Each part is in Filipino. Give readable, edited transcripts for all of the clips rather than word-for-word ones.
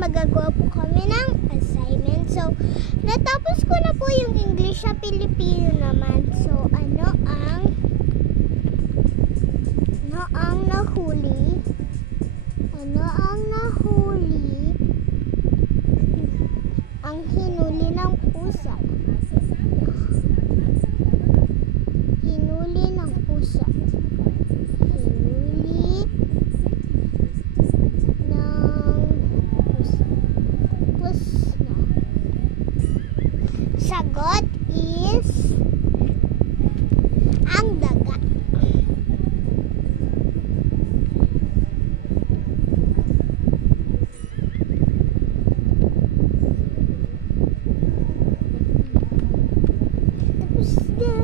magagawa po kami ng assignment. So, natapos ko na po yung English sa Pilipino naman. So, ano ang nahuli? Ano ang nahuli? Ang hinuli ng pusa. Hinuli ng pusa. Hinuli ng pusa. Pusa. Sagot is ang daga. Tapos na.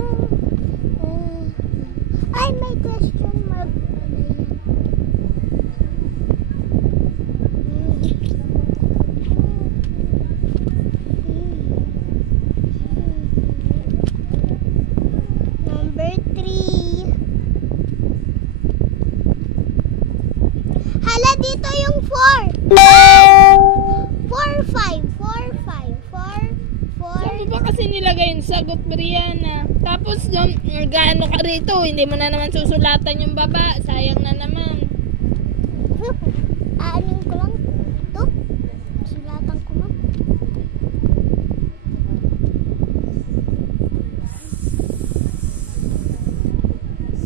Ay, may question mark pala yan. Number 3. Hala, dito yung 4. 4, 5. 4, 5. 4, 4. Saan mo ba kasi nilagay yung sagot, Brianna? Tapos, gaano ka rito? Hindi mo na naman susulatan yung baba. Sayang na naman. Aanin ko lang ito. Sulatan ko lang.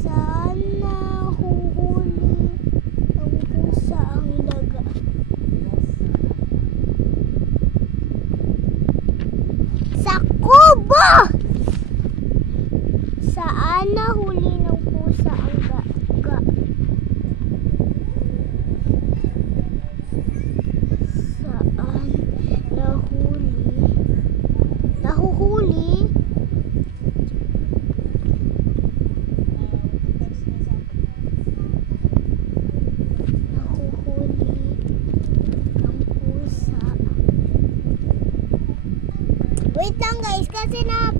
Saan nahuhuli ang pusa ang daga? Sa kubo! Saan nahuli ng pusa ang daga? Saan nahuli? Nahuhuli? Nahuhuli ng pusa. Wait lang guys, kasi na